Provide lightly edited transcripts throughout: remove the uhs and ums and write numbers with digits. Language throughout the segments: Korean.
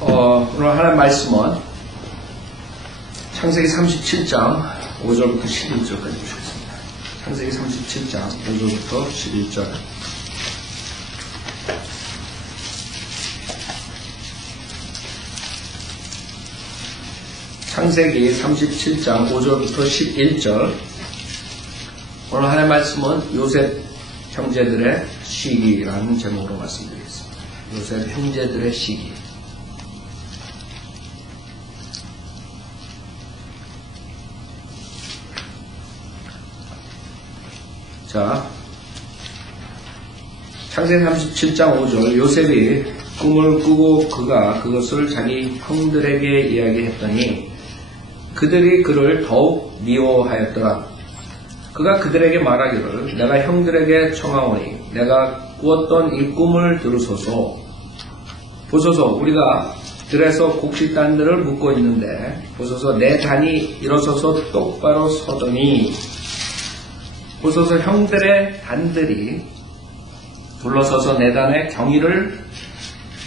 오늘 하나님 말씀은 창세기 37장 5절부터 11절까지 보시겠습니다. 창세기 37장 5절부터 11절. 창세기 37장 5절부터 11절. 오늘 하나님 말씀은 요셉 형제들의 시기라는 제목으로 말씀드리겠습니다. 요셉 형제들의 시기. 자, 창세기 37장 5절. 요셉이 꿈을 꾸고 그가 그것을 자기 형들에게 이야기했더니 그들이 그를 더욱 미워하였더라. 그가 그들에게 말하기를 내가 형들에게 청하오니 내가 꾸었던 이 꿈을 들으소서. 보소서, 우리가 들에서 곡식단들을 묶고 있는데 보소서, 내 단이 일어서서 똑바로 서더니 보소서, 형들의 단들이 둘러서서 내 단의 경의를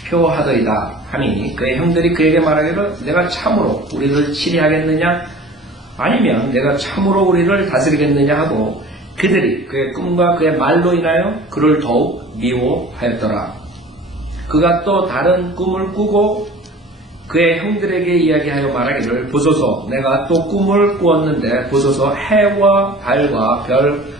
표하더이다 하니 그의 형들이 그에게 말하기를 내가 참으로 우리를 치리하겠느냐 아니면 내가 참으로 우리를 다스리겠느냐 하고 그들이 그의 꿈과 그의 말로 인하여 그를 더욱 미워하였더라. 그가 또 다른 꿈을 꾸고 그의 형들에게 이야기하여 말하기를 보소서, 내가 또 꿈을 꾸었는데 보소서, 해와 달과 별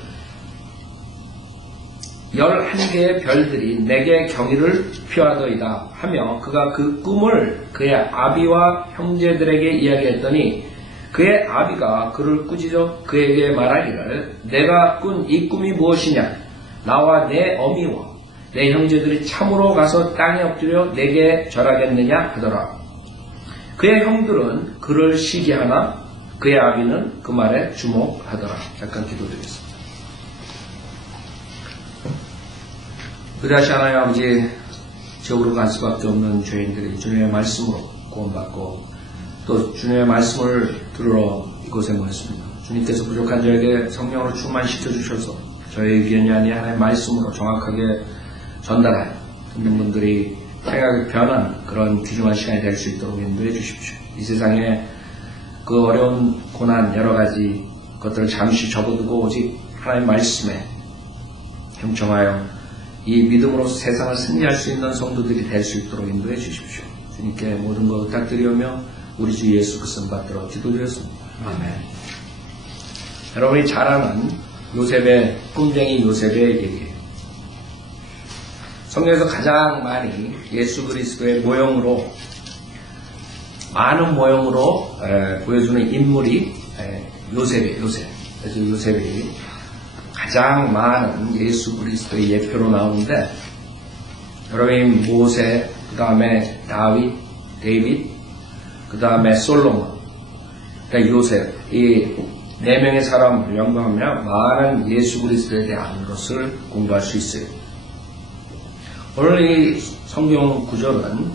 11개의 별들이 내게 경의를 표하더이다 하며 그가 그 꿈을 그의 아비와 형제들에게 이야기했더니 그의 아비가 그를 꾸짖어 그에게 말하기를 내가 꾼 이 꿈이 무엇이냐? 나와 내 어미와 내 형제들이 참으로 가서 땅에 엎드려 내게 절하겠느냐 하더라. 그의 형들은 그를 시기하나 그의 아비는 그 말에 주목하더라. 잠깐 기도드리겠습니다. 그다시 하나님 아버지, 지옥으로 갈 수밖에 없는 죄인들이 주님의 말씀으로 구원받고 또 주님의 말씀을 들으러 이곳에 모였습니다. 주님께서 부족한 저에게 성령으로 충만시켜 주셔서 저의 의견이 아닌 하나님의 말씀으로 정확하게 전달하여 듣는 분들이 생각이 변한 그런 귀중한 시간이 될 수 있도록 인도해 주십시오. 이 세상에 그 어려운 고난 여러 가지 것들을 잠시 접어두고 오직 하나님의 말씀에 경청하여 이 믿음으로 세상을 승리할 수 있는 성도들이 될 수 있도록 인도해 주십시오. 주님께 모든 것 부탁드리오며 우리 주 예수 그리스도 받들어 기도드렸습니다. 아멘. 여러분이 잘 아는 요셉의 꿈쟁이 요셉의 얘기예요. 성경에서 가장 많이 예수 그리스도의 모형으로 많은 모형으로 보여주는 인물이 요셉이에요. 그래서 요셉이 가장 많은 예수 그리스도의 예표로 나오는데 여러분이 모세, 그 다음에 데이빗, 그 다음에 솔로몬, 그러니까 요셉, 이 4명의 사람을 연구하면 많은 예수 그리스도에 대한 것을 공부할 수 있어요. 오늘 이 성경 구절은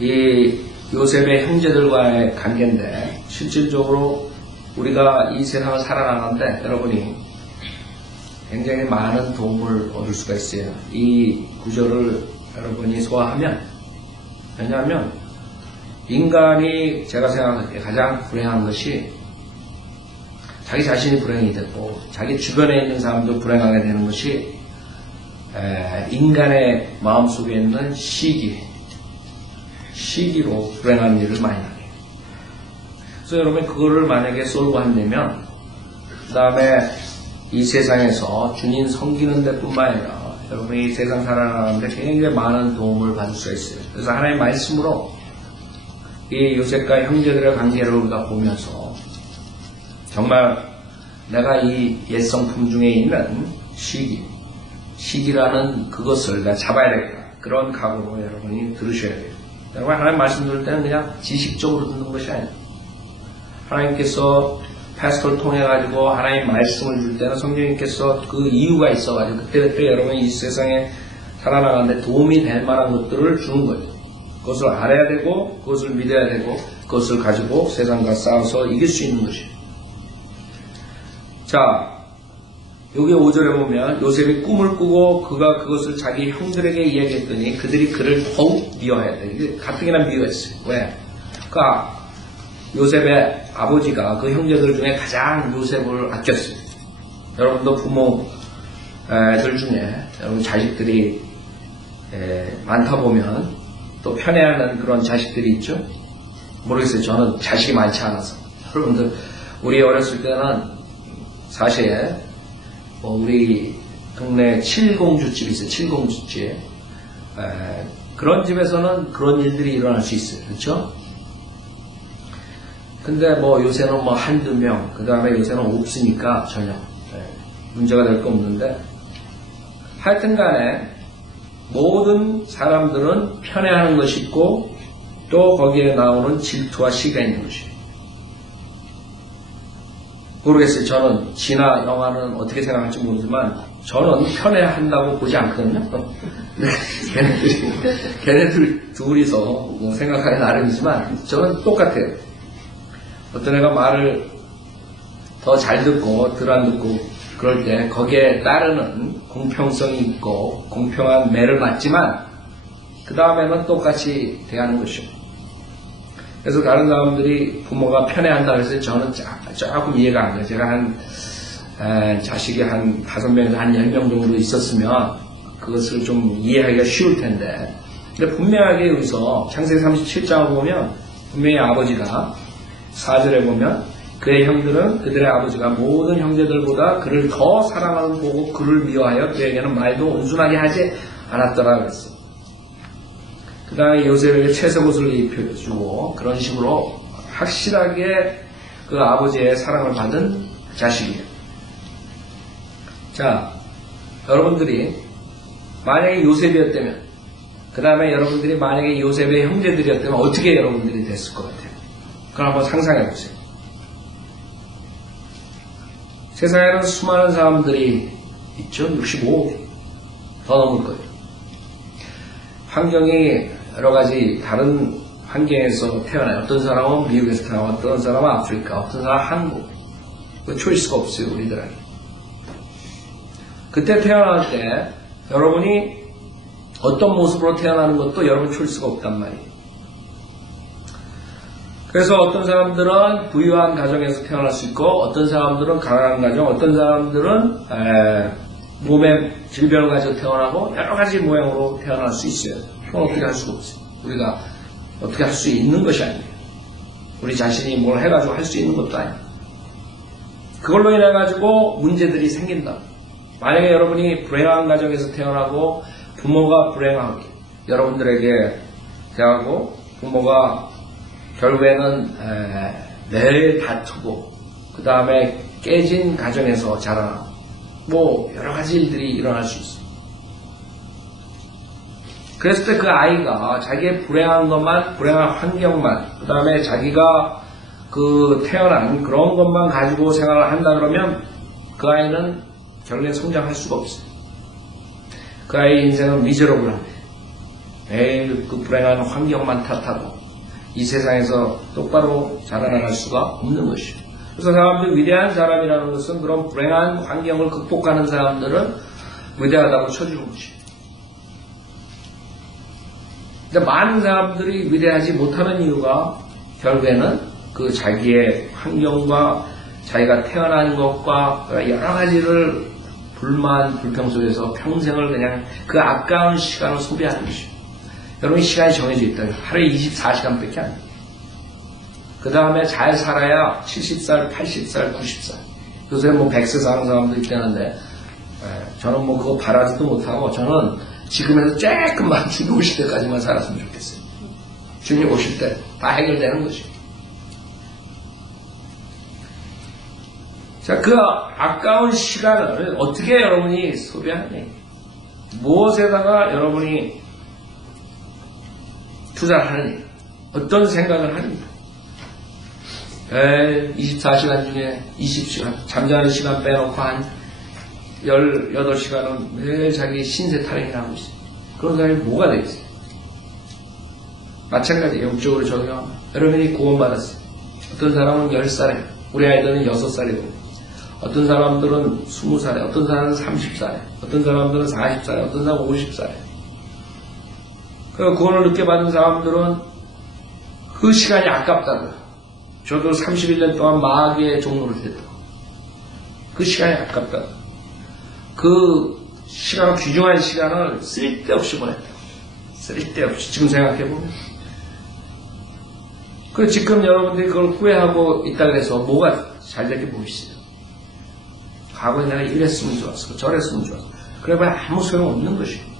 이 요셉의 형제들과의 관계인데 실질적으로 우리가 이 세상을 살아가는데 여러분이 굉장히 많은 도움을 얻을 수가 있어요. 이 구절을 여러분이 소화하면, 왜냐하면 인간이 제가 생각할 때 가장 불행한 것이 자기 자신이 불행이 되고 자기 주변에 있는 사람도 불행하게 되는 것이 인간의 마음속에 있는 시기로 불행한 일을 많이 하게 해요. 그래서 여러분 그거를 만약에 쏠고 한다면 그 다음에 이 세상에서 주님 섬기는 데뿐만 아니라 여러분이 이 세상 살아가는데 굉장히 많은 도움을 받을 수가 있어요. 그래서 하나님의 말씀으로 이 요셉과 형제들의 관계를 우리가 보면서 정말 내가 이 옛성품 중에 있는 시기라는 그것을 내가 잡아야 되겠다. 그런 각오로 여러분이 들으셔야 돼요. 여러분 하나님 말씀 들을 때는 그냥 지식적으로 듣는 것이 아니에요. 하나님께서 패스토를 통해 가지고 하나님 말씀을 줄 때는 성령님께서 그 이유가 있어 가지고 그때그때 여러분이 이 세상에 살아나가는데 도움이 될 만한 것들을 주는 거예요. 그것을 알아야 되고 그것을 믿어야 되고 그것을 가지고 세상과 싸워서 이길 수 있는 것이에요. 자, 여기 5절에 보면 요셉이 꿈을 꾸고 그가 그것을 자기 형들에게 이야기했더니 그들이 그를 더욱 미워했다. 이게 가뜩이나 미워했어요. 왜? 그러니까 요셉의 아버지가 그 형제들 중에 가장 요셉을 아꼈어요. 여러분도 부모들 중에 여러분 자식들이 많다 보면 또 편애하는 그런 자식들이 있죠. 모르겠어요. 저는 자식이 많지 않아서. 여러분들 우리 어렸을 때는 사실 우리 동네 칠공주집 있어요. 칠공주집. 그런 집에서는 그런 일들이 일어날 수 있어요. 그렇죠? 근데 요새는 한두 명, 그 다음에 요새는 없으니까 전혀 문제가 될 거 없는데, 하여튼 간에 모든 사람들은 편애하는 것이 있고 또 거기에 나오는 질투와 시가 있는 것이에요. 모르겠어요. 저는 지나 영화는 어떻게 생각할지 모르지만 저는 편애한다고 보지 않거든요. 걔네들 둘이서 생각하기 나름이지만 저는 똑같아요. 어떤 애가 말을 더 잘 듣고 덜 안 듣고 그럴 때 거기에 따르는 공평성이 있고 공평한 매를 맞지만 그 다음에는 똑같이 대하는 것이죠. 그래서 다른 사람들이 부모가 편애한다 그래서 저는 조금 이해가 안 가요. 제가 자식이 한 5명에서 한 10명 정도 있었으면 그것을 좀 이해하기가 쉬울 텐데, 근데 분명하게 여기서 창세기 37장을 보면 분명히 아버지가 4절에 보면 그의 형들은 그들의 아버지가 모든 형제들보다 그를 더 사랑하는 보고 그를 미워하여 그에게는 말도 온순하게 하지 않았더라 그랬어요. 그 다음에 요셉에게 채색옷을 입혀주고 그런 식으로 확실하게 그 아버지의 사랑을 받은 자식이에요. 자, 여러분들이 만약에 요셉이었다면, 그 다음에 여러분들이 만약에 요셉의 형제들이었다면 어떻게 여러분들이 됐을 것 같아요? 그럼 한번 상상해 보세요. 세상에는 수많은 사람들이 있죠. 65억 더 넘을 거예요. 환경이 여러가지 다른 환경에서 태어나요. 어떤 사람은 미국에서 태어나고 어떤 사람은 아프리카, 어떤 사람은 한국. 그 초이스가 없어요. 우리들에게. 그때 태어날 때 여러분이 어떤 모습으로 태어나는 것도 여러분 초이스가 없단 말이에요. 그래서 어떤 사람들은 부유한 가정에서 태어날 수 있고 어떤 사람들은 가난한 가정, 어떤 사람들은 몸에 질병을 가지고 태어나고 여러 가지 모양으로 태어날 수 있어요. 그건 어떻게 할 수가 없어요. 우리가 어떻게 할 수 있는 것이 아니에요. 우리 자신이 뭘 해가지고 할 수 있는 것도 아니에요. 그걸로 인해 가지고 문제들이 생긴다. 만약에 여러분이 불행한 가정에서 태어나고 부모가 불행하게 여러분들에게 대하고 부모가 결국에는 매일 다투고 그 다음에 깨진 가정에서 자라나고 여러 가지 일들이 일어날 수 있어요. 그랬을 때 그 아이가 자기의 불행한 것만, 불행한 환경만, 그 다음에 자기가 그 태어난 그런 것만 가지고 생각을 한다 그러면 그 아이는 결국엔 성장할 수가 없어요. 그 아이의 인생은 미저러블합니다. 매일 그 불행한 환경만 탓하고 이 세상에서 똑바로 자라나갈 수가 없는 것이죠. 그래서 사람들이 위대한 사람이라는 것은 그런 불행한 환경을 극복하는 사람들은 위대하다고 쳐주는 것이죠. 근데 많은 사람들이 위대하지 못하는 이유가 결국에는 그 자기의 환경과 자기가 태어난 것과 여러 가지를 불만, 불평 속에서 평생을 그냥 그 아까운 시간을 소비하는 것이죠. 여러분 시간이 정해져 있다. 하루에 24시간밖에 안 돼요. 그 다음에 잘 살아야 70살, 80살, 90살. 요새 100세 사는 사람도 있다는데 저는 그거 바라지도 못하고 저는 지금에서 조금만 주님 오실 때까지만 살았으면 좋겠어요. 주님 오실 때 다 해결되는 것이죠. 자, 그 아까운 시간을 어떻게 여러분이 소비하느냐. 무엇에다가 여러분이 투자를 하느냐. 어떤 생각을 하느냐. 24시간 중에 20시간, 잠자는 시간 빼놓고 한 18시간은 매일 자기 신세 타령을 하고 있어요. 그런 사람이 뭐가 되겠어요? 마찬가지 영적으로 적용하면 여러분이 구원받았어요. 어떤 사람은 10살에, 우리 아이들은 6살이고 어떤 사람들은 20살에, 어떤 사람은 30살에, 어떤 사람들은 40살에, 어떤 사람은 50살에. 그 구원을 늦게 받은 사람들은 그 시간이 아깝다고요. 저도 31년 동안 마귀의 종로를 했다고. 그 시간이 아깝다고. 그 시간, 귀중한 시간을 쓸데없이 보냈다고. 쓸데없이. 지금 생각해보면. 그 지금 여러분들이 그걸 후회하고 있다 그래서 뭐가 잘 되게 보이시죠? 과거에 내가 이랬으면 좋았어. 저랬으면 좋았어. 그래봐야 아무 소용없는 것이에요.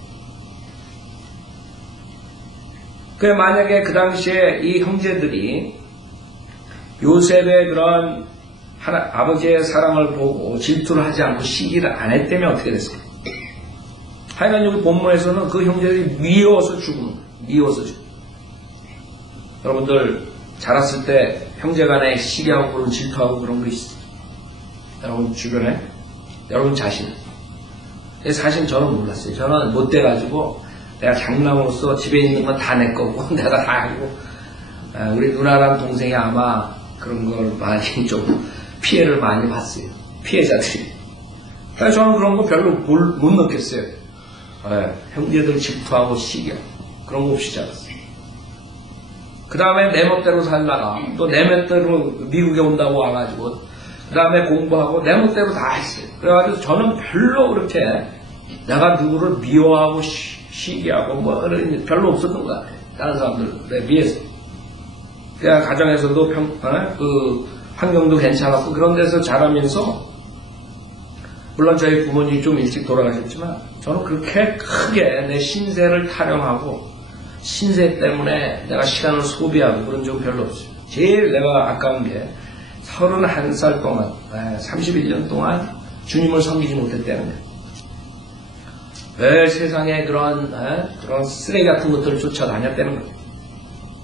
그래, 만약에 그 당시에 이 형제들이 요셉의 그런 아버지의 사랑을 보고 질투를 하지 않고 시기를 안 했다면 어떻게 됐을까요? 하여간 여기 본문에서는 그 형제들이 미워서 죽은 거예요. 미워서 죽은 거예요. 여러분들 자랐을 때 형제간에 시기하고 그런 질투하고 그런 거 있어요. 여러분 주변에, 여러분 자신. 사실 저는 몰랐어요. 저는 못 돼가지고 내가 장남으로서 집에 있는 건 다 내 거고 내가 다 하고, 우리 누나랑 동생이 아마 그런 걸 많이 좀 피해를 많이 봤어요. 피해자들이. 그래서 저는 그런 거 별로 못 느꼈어요. 형제들 질투하고 시기하고 그런 거 없이 자랐어요. 그 다음에 내 멋대로 살다가 또 내 멋대로 미국에 온다고 와가지고 그 다음에 공부하고 내 멋대로 다 했어요. 그래가지고 저는 별로 그렇게 내가 누구를 미워하고 시기하고 뭐 별로 없었던 것 같아요. 다른 사람들에 비해서. 그냥 가정에서도 그 환경도 괜찮았고 그런 데서 자라면서 물론 저희 부모님이 좀 일찍 돌아가셨지만 저는 그렇게 크게 내 신세를 타령하고 신세 때문에 내가 시간을 소비하고 그런 적은 별로 없어요. 제일 내가 아까운 게 31살 동안 31년 동안 주님을 섬기지 못했다는 거예요. 왜 세상에 그런 쓰레기 같은 것들을 쫓아다녔다는 거예요.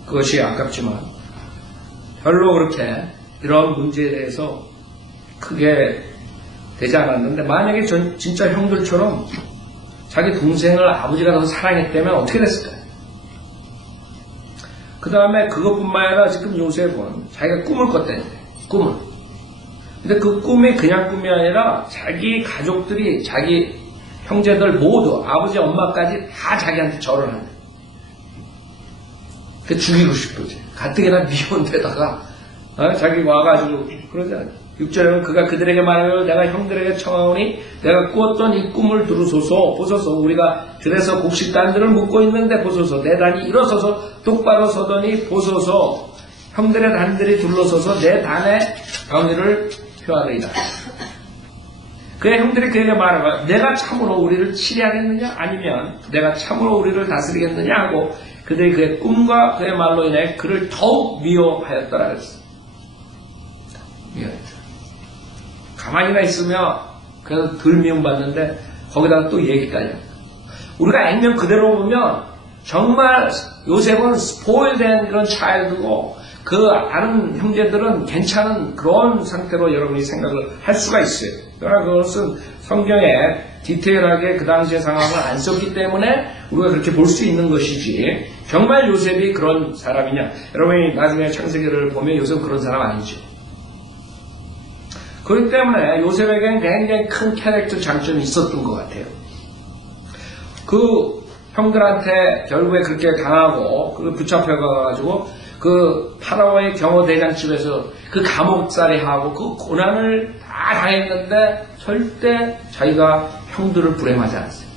그것이 아깝지만 별로 그렇게 이런 문제에 대해서 크게 되지 않았는데 만약에 진짜 형들처럼 자기 동생을 아버지가 더 사랑했다면 어떻게 됐을까요? 그 다음에 그것뿐만 아니라 지금 요셉은 자기가 꿈을 꿨다는데 꿈을. 근데 그 꿈이 그냥 꿈이 아니라 자기 가족들이 자기 형제들 모두 아버지 엄마까지 다 자기한테 절을 한다. 그 죽이고 싶어지. 가뜩이나 미운 데다가 자기 와가지고 그러잖아요. 6절에는 그가 그들에게 말하여 내가 형들에게 청하오니 내가 꾸었던 이 꿈을 두루소서 보소서 우리가 들에서 곡식단들을 묶고 있는데 보소서 내 단이 일어서서 똑바로 서더니 보소서 형들의 단들이 둘러서서 내 단의 병의를 표하리이다. 그의 형들이 그에게 말하여 내가 참으로 우리를 치리하겠느냐 아니면 내가 참으로 우리를 다스리겠느냐 하고 그들이 그의 꿈과 그의 말로 인해 그를 더욱 미워하였더라 그랬어. 미워했다. 가만히나 있으면 그래서 덜 미움받는데 거기다가 또 얘기까지. 우리가 액면 그대로 보면 정말 요셉은 스포일된 그런 차일드고 그 다른 형제들은 괜찮은 그런 상태로 여러분이 생각을 할 수가 있어요. 그러나 그것은 성경에 디테일하게 그 당시의 상황을 안 썼기 때문에 우리가 그렇게 볼 수 있는 것이지 정말 요셉이 그런 사람이냐. 여러분이 나중에 창세기를 보면 요셉은 그런 사람 아니죠. 그렇기 때문에 요셉에게는 굉장히 큰 캐릭터 장점이 있었던 것 같아요. 그 형들한테 결국에 그렇게 당하고 그 붙잡혀가가지고 그 파라오의 경호대장집에서 그 감옥살이 하고 그 고난을 다 당했는데 절대 자기가 형들을 불행하지 않았어요.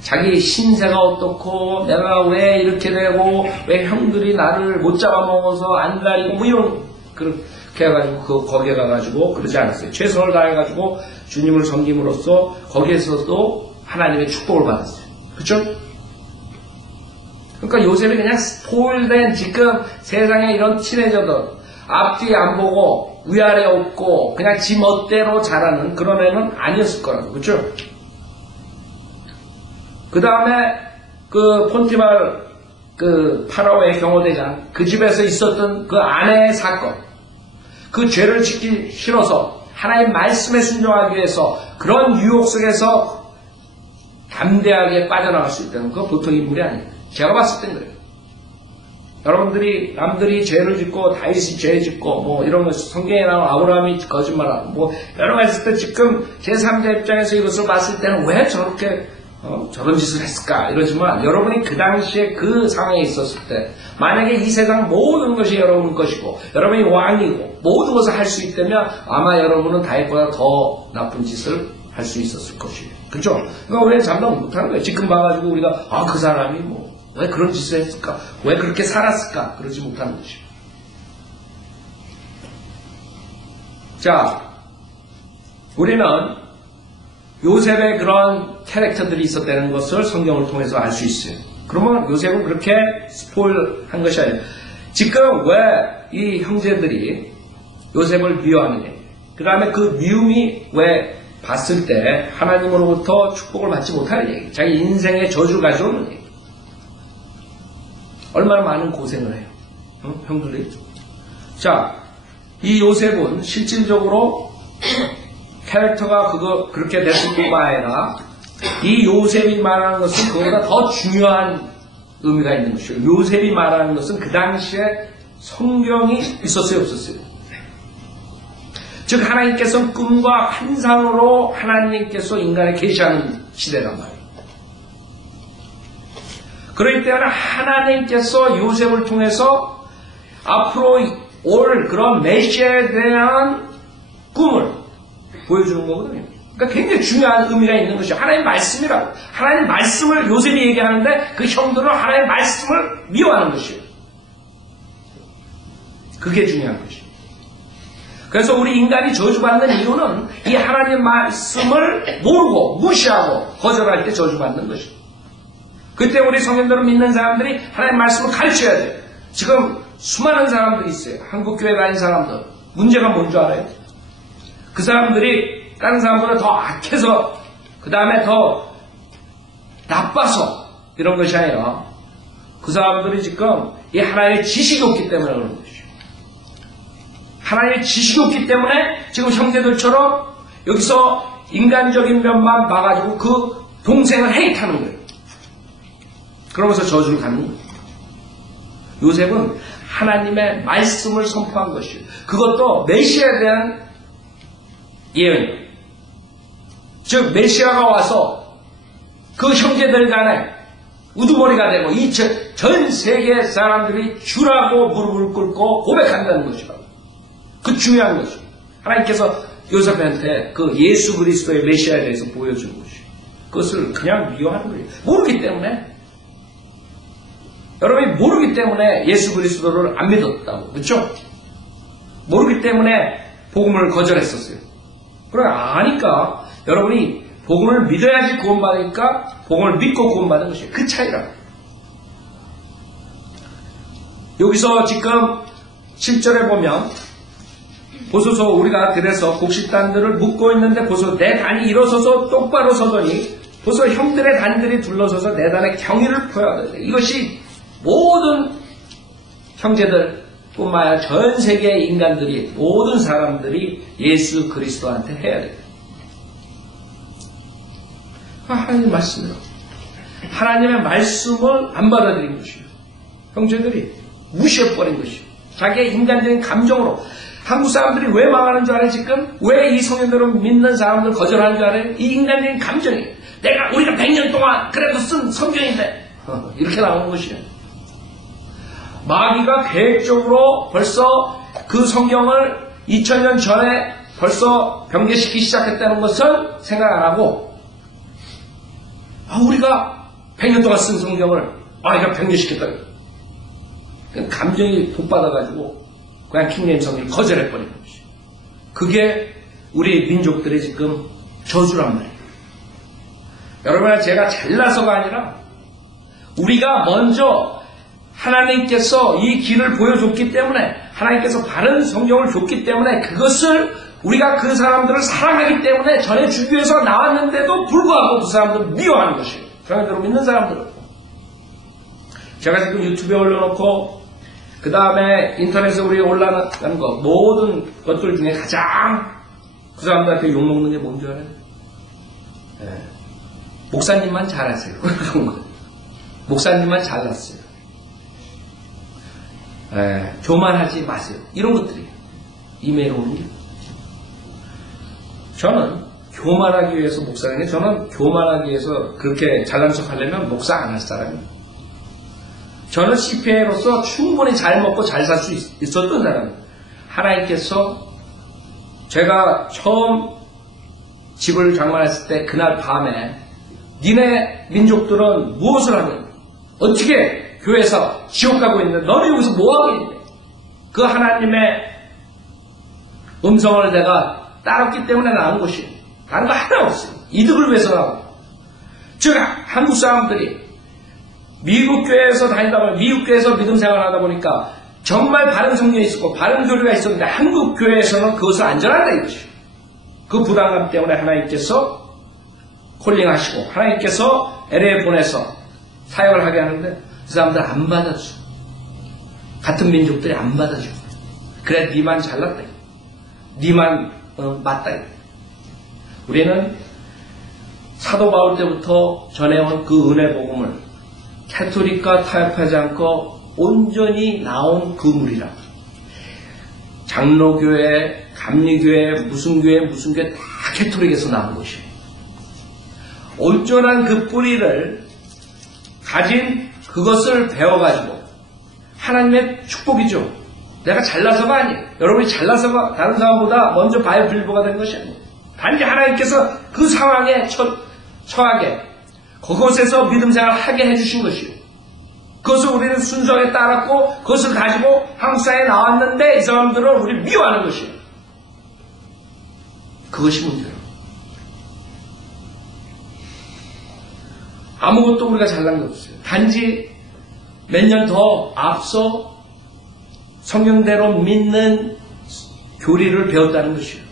자기 신세가 어떻고 내가 왜 이렇게 되고 왜 형들이 나를 못 잡아먹어서 안 가리고 뭐 이런 그렇게 해가지고 거기에 가가지고 그러지 않았어요. 최선을 다해가지고 주님을 섬김으로써 거기에서도 하나님의 축복을 받았어요. 그렇죠? 그러니까 요셉이 그냥 스포일된 지금 세상에 이런 티네저들 앞뒤 안 보고 위아래 없고 그냥 지 멋대로 자라는 그런 애는 아니었을 거라고. 그렇죠? 그 다음에 그 폰티발 그 파라오의 경호대장 그 집에서 있었던 그 아내의 사건 그 죄를 짓기 싫어서 하나님 말씀에 순종하기 위해서 그런 유혹 속에서 담대하게 빠져나갈 수 있다는 건 보통 인물이 아니에요. 제가 봤을 땐 그래요. 여러분들이 남들이 죄를 짓고 다윗이 죄 짓고 뭐 이런 거 성경에 나온 아브라함이 거짓말하고 뭐 여러 가지 있을 때 지금 제3자 입장에서 이것을 봤을 때는 왜 저렇게 저런 짓을 했을까 이러지만 여러분이 그 당시에 그 상황에 있었을 때 만약에 이 세상 모든 것이 여러분 것이고 여러분이 왕이고 모든 것을 할 수 있다면 아마 여러분은 다윗보다 더 나쁜 짓을 할 수 있었을 것이에요. 그렇죠? 그러니까 우리는 장담 못하는 거예요. 지금 봐가지고 우리가 그 사람이 뭐 왜 그런 짓을 했을까? 왜 그렇게 살았을까? 그러지 못하는 것이에요. 자, 우리는 요셉의 그런 캐릭터들이 있었다는 것을 성경을 통해서 알 수 있어요. 그러면 요셉은 그렇게 스포일한 것이 아니에요. 지금 왜 이 형제들이 요셉을 미워하느냐. 그 다음에 그 미움이 왜 봤을 때 하나님으로부터 축복을 받지 못하는 얘기. 자기 인생의 저주를 가져오는 얘기. 얼마나 많은 고생을 해요. 형들이. 자, 이 요셉은 실질적으로 캐릭터가 그렇게 됐을 뿐만 아니라 이 요셉이 말하는 것은 그보다 더 중요한 의미가 있는 것이에요. 요셉이 말하는 것은 그 당시에 성경이 있었어요, 없었어요? 즉 하나님께서 꿈과 환상으로 하나님께서 인간에 계시하는 시대란 말이에요. 그렇기 때문에 하나님께서 요셉을 통해서 앞으로 올 그런 메시아에 대한 꿈을 보여주는 거거든요. 그러니까 굉장히 중요한 의미가 있는 것이죠. 하나님 말씀이라고. 하나님 말씀을 요셉이 얘기하는데 그 형들은 하나님 말씀을 미워하는 것이에요. 그게 중요한 것이에요. 그래서 우리 인간이 저주받는 이유는 이 하나님 말씀을 모르고 무시하고 거절할 때 저주받는 것이에요. 그때 우리 성경대로 믿는 사람들이 하나님 말씀을 가르쳐야 돼요. 지금 수많은 사람들이 있어요. 한국교회 다니는 사람들. 문제가 뭔 줄 알아요? 그 사람들이 다른 사람보다 더 악해서 그 다음에 더 나빠서 이런 것이 아니라 그 사람들이 지금 이 하나님의 지식이 없기 때문에 그런 것이죠. 하나님의 지식이 없기 때문에 지금 형제들처럼 여기서 인간적인 면만 봐가지고 그 동생을 헤이트하는 거예요. 그러면서 저주를 갖는 거예요. 요셉은 하나님의 말씀을 선포한 것이에요. 그것도 메시아에 대한 예언이에요. 즉 메시아가 와서 그 형제들 간에 우두머리가 되고 이 전 세계 사람들이 주라고 무릎을 꿇고 고백한다는 것이라고. 그 중요한 것이에요. 하나님께서 요셉한테 그 예수 그리스도의 메시아에 대해서 보여준 것이에요. 그것을 그냥 미워하는 거예요. 모르기 때문에. 여러분이 모르기 때문에 예수 그리스도를 안 믿었다고. 그렇죠? 모르기 때문에 복음을 거절했었어요. 그러나 아니까 여러분이 복음을 믿어야지 구원받으니까 복음을 믿고 구원받은 것이에요. 그 차이라고. 여기서 지금 7절에 보면 보소서 우리가 들에서 곡식단들을 묶고 있는데 보소서 내 단이 일어서서 똑바로 서더니 보소서 형들의 단들이 둘러서서 내 단에 경의를 표하더니 이것이 모든 형제들 뿐만 아니라 전 세계의 인간들이 모든 사람들이 예수 그리스도한테 해야 돼요. 하나님 말씀이요. 하나님의 말씀을 안 받아들인 것이에요. 형제들이 무시해버린 것이에요. 자기의 인간적인 감정으로. 한국 사람들이 왜 망하는 줄 알아요? 지금? 왜 이 성경대로 믿는 사람들 거절하는 줄 알아요? 이 인간적인 감정이. 우리가 100년 동안 그래도 쓴 성경인데 이렇게 나오는 것이에요. 마귀가 계획적으로 벌써 그 성경을 2000년 전에 벌써 변개시키기 시작했다는 것을 생각 안 하고 우리가 100년 동안 쓴 성경을 이거 변개시켰다. 감정이 복받아가지고 그냥 킹네임 성경을 거절해버린 것이죠. 그게 우리 민족들의 지금 저주란 말이에요. 여러분, 제가 잘나서가 아니라 우리가 먼저 하나님께서 이 길을 보여줬기 때문에 하나님께서 바른 성경을 줬기 때문에 그것을 우리가 그 사람들을 사랑하기 때문에 전해주기 위해서 나왔는데도 불구하고 그 사람들을 미워하는 것이에요. 성경대로 믿는 사람들은. 제가 지금 유튜브에 올려놓고 그 다음에 인터넷에 우리 올라가는 거 모든 것들 중에 가장 그 사람들한테 욕먹는 게 뭔지 알아요? 네. 목사님만 잘하세요. 목사님만 잘났어요. 교만하지 마세요. 이런 것들이 임해로운 일. 저는 교만하기 위해서 목사가 아니에요. 저는 교만하기 위해서 그렇게 잘난 척 하려면 목사 안 할 사람이에요. 저는 CPA로서 충분히 잘 먹고 잘 살 수 있었던 사람이에요. 하나님께서 제가 처음 집을 장만했을 때 그날 밤에 니네 민족들은 무엇을 하면 어떻게 교회에서 지옥 가고 있는데 너는 여기서 뭐하고 있는데 그 하나님의 음성을 내가 따랐기 때문에 나온 것이 다른 거 하나 없어요. 이득을 위해서 나오고 즉 한국 사람들이 미국 교회에서 다니다 보면 미국 교회에서 믿음 생활을 하다 보니까 정말 바른 성경이 있었고 바른 교리가 있었는데 한국 교회에서는 그것을 안전하다 이것이에요. 그 부담감 때문에 하나님께서 콜링하시고 하나님께서 LA에 보내서 사역을 하게 하는데 그 사람들 안 받아줘. 같은 민족들이 안 받아줘. 그래 니만 잘났다. 니만 맞다. 우리는 사도 바울 때부터 전해온 그 은혜 복음을 캐토릭과 타협하지 않고 온전히 나온 그 물이라. 장로교회, 감리교회, 무슨 교회 다 캐토릭에서 나온 것이에요. 온전한 그 뿌리를 가진 그것을 배워가지고 하나님의 축복이죠. 내가 잘나서가 아니에요. 여러분이 잘나서가 다른 사람보다 먼저 바이블리버가 된 것이 아니에요. 단지 하나님께서 그 상황에 처하게 그것에서 믿음 생활을 하게 해주신 것이에요. 그것을 우리는 순수하게 따랐고 그것을 가지고 한국 사회에 나왔는데 이 사람들은 우리를 미워하는 것이에요. 그것이 문제예요. 아무것도 우리가 잘난 게 없어요. 단지 몇 년 더 앞서 성경대로 믿는 교리를 배웠다는 것이에요.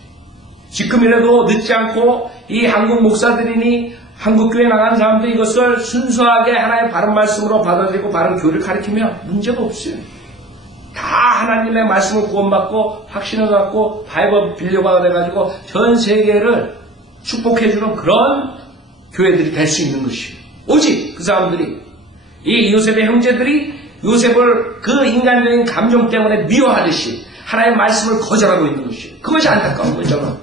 지금이라도 늦지 않고 이 한국 목사들이니 한국교회 나가는 사람들이 이것을 순수하게 하나의 바른 말씀으로 받아들이고 바른 교리를 가르치면 문제가 없어요. 다 하나님의 말씀을 구원받고 확신을 갖고 바이블 빌려받아가지고 전 세계를 축복해주는 그런 교회들이 될 수 있는 것이에요. 오직 그 사람들이 이 요셉의 형제들이 요셉을 그 인간적인 감정 때문에 미워하듯이 하나님의 말씀을 거절하고 있는 것이에요. 그것이 안타까운 거죠.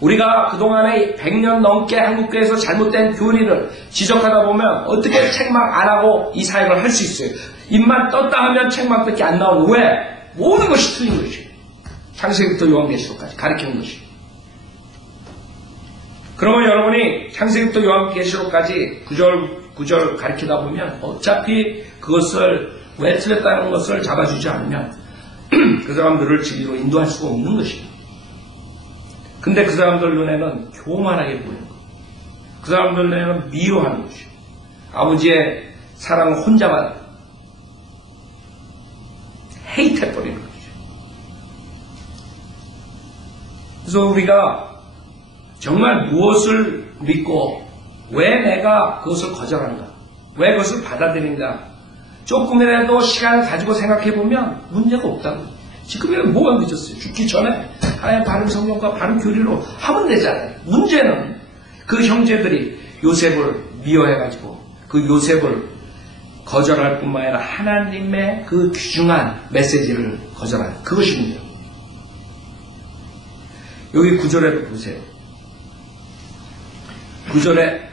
우리가 그동안에 100년 넘게 한국교회에서 잘못된 교리를 지적하다 보면 어떻게 책망 안 하고 이 사역을 할 수 있어요. 입만 떴다 하면 책망밖에 안 나오는 왜? 모든 것이 틀린 것이에요. 창세기부터 요한계시록까지 가르치는 것이에요. 그러면 여러분이 창세기부터 요한계시록까지 구절 가르치다 보면 어차피 그것을 왜 틀렸다는 것을 잡아주지 않으면 그 사람들을 진리로 인도할 수가 없는 것이에요. 근데 그 사람들 눈에는 교만하게 보이는 거예요. 그 사람들 눈에는 미워하는 것이에요. 아버지의 사랑을 혼자 받아 헤이트해버리는 것이죠. 그래서 우리가 정말 무엇을 믿고 왜 내가 그것을 거절하는가? 왜 그것을 받아들인가? 조금이라도 시간을 가지고 생각해보면 문제가 없다고. 지금이라도 뭐가 늦었어요? 죽기 전에 하나의 바른 성경과 바른 교리로 하면 되잖아요. 문제는 그 형제들이 요셉을 미워해가지고 그 요셉을 거절할 뿐만 아니라 하나님의 그 귀중한 메시지를 거절하는 그것이 문제예요. 여기 9절에도 보세요. 9절에